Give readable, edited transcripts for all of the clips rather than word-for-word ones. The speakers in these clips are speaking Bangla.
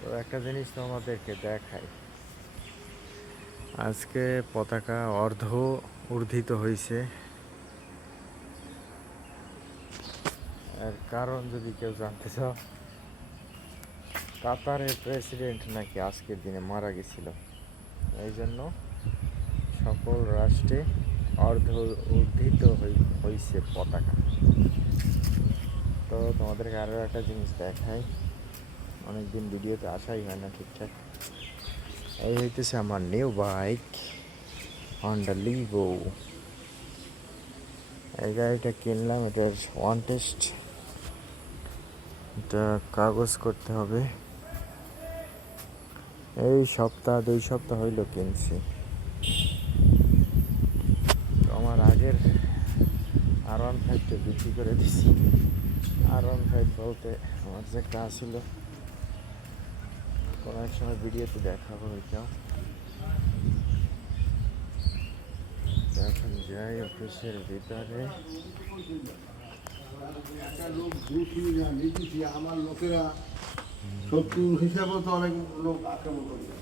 তো একটা জিনিস তো আমাদেরকে দেখাই, আজকে পতাকা অর্ধ উর্ধিত হয়েছে। এর কারণ যদি কেউ জানতে চাও, কাতারের প্রেসিডেন্ট নাকি আজকের দিনে মারা গেছিল, এই জন্য সকল রাষ্ট্রে অর্ধ উর্ধিত হয়েছে পতাকা। তো তোমাদেরকে আরও একটা জিনিস দেখাই, অনেকদিন ভিডিওতে আসাই হয় না ঠিকঠাক। এই হইতেছে আমার নিউ বাইক হন্ডা লিভো। এই গাড়িটা কিনলাম, এটার ওয়ান টেস্ট, এটা কাগজ করতে হবে। এই সপ্তাহ 2 সপ্তাহ হইলো কিনছি। তো আমার আগের R15টা বিক্রি করে দিছি। R15 বলতে আমার যে একটা ছিল, কোনো এক সময় ভিডিওতে দেখাবো ওইটাও। এখন যাই অফিসের ভিতরে। একটা লোক আমার লোকেরা শত্রু হিসাবে তো অনেক লোক আক্রমণ করবে।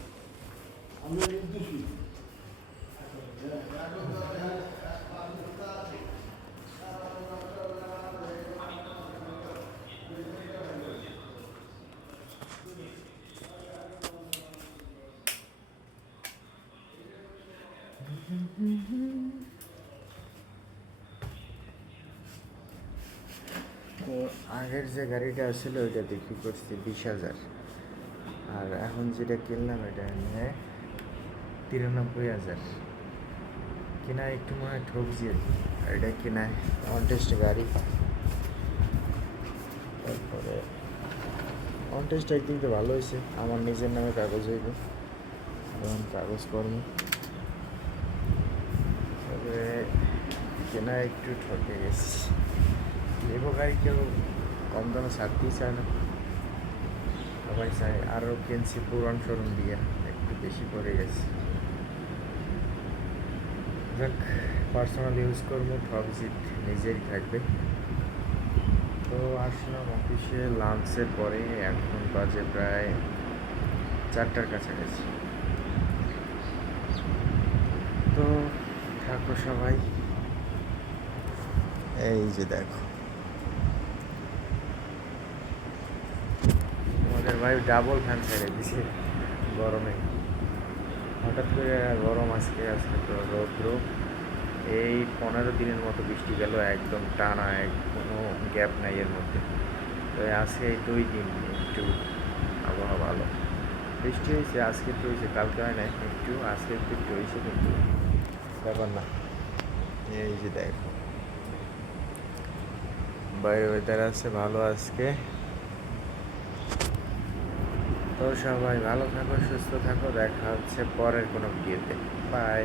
আমরা নির্দোষী। তো আগের যে গাড়িটা ছিল ওইটা বিক্রি করছি 20,000, আর এখন যেটা কিনলাম এটা নিয়ে 93,000। কিনা একটু মনে হয় ঠকছি আর কি। আর এটা কিনায় অনটেস্ট গাড়ি। তারপরে অনটেস্ট একদিন তো ভালো হয়েছে, আমার নিজের নামে কাগজ হইব, এখন কাগজ কর্ম। তবে কেনা একটু ঠকে গেছি। লেবো গাড়ি কেউ কম দামে ছাড়তেই চায় না, সবাই চায় আরও কিনছি পুরান শোরুম দিয়ে, একটু বেশি পড়ে গেছে। যাক, পার্সোনাল ইউজ করবো, ঠক জিত নিজেরই থাকবে। তো আসলাম অফিসে লাঞ্চের পরে, এখন বাজে প্রায় 4টার কাছাকাছি। তো থাকো সবাই। এই যে দেখো আমাদের ভাই ডাবল ফ্যান ছেড়ে দিছে গরমে। হঠাৎ করে গরম, আজকে আজকে তো রৌদ্র। এই 15 দিনের মতো বৃষ্টি গেল, একদম টানা, কোনো গ্যাপ নাই এর মধ্যে। তো আজকে এই 2 দিন একটু আবহাওয়া ভালো, বৃষ্টি হয়েছে আজকে, একটু হয়েছে, কালকে হয় না একটু, আজকে একটু একটু হয়েছে, কিন্তু ব্যাপার না। এই যে দেখো বাইরে ওয়েদার আছে ভালো আজকে। তো সবাই ভালো থাকো, সুস্থ থাকো, দেখা হচ্ছে পরের কোনো ভিডিওতে। বাই।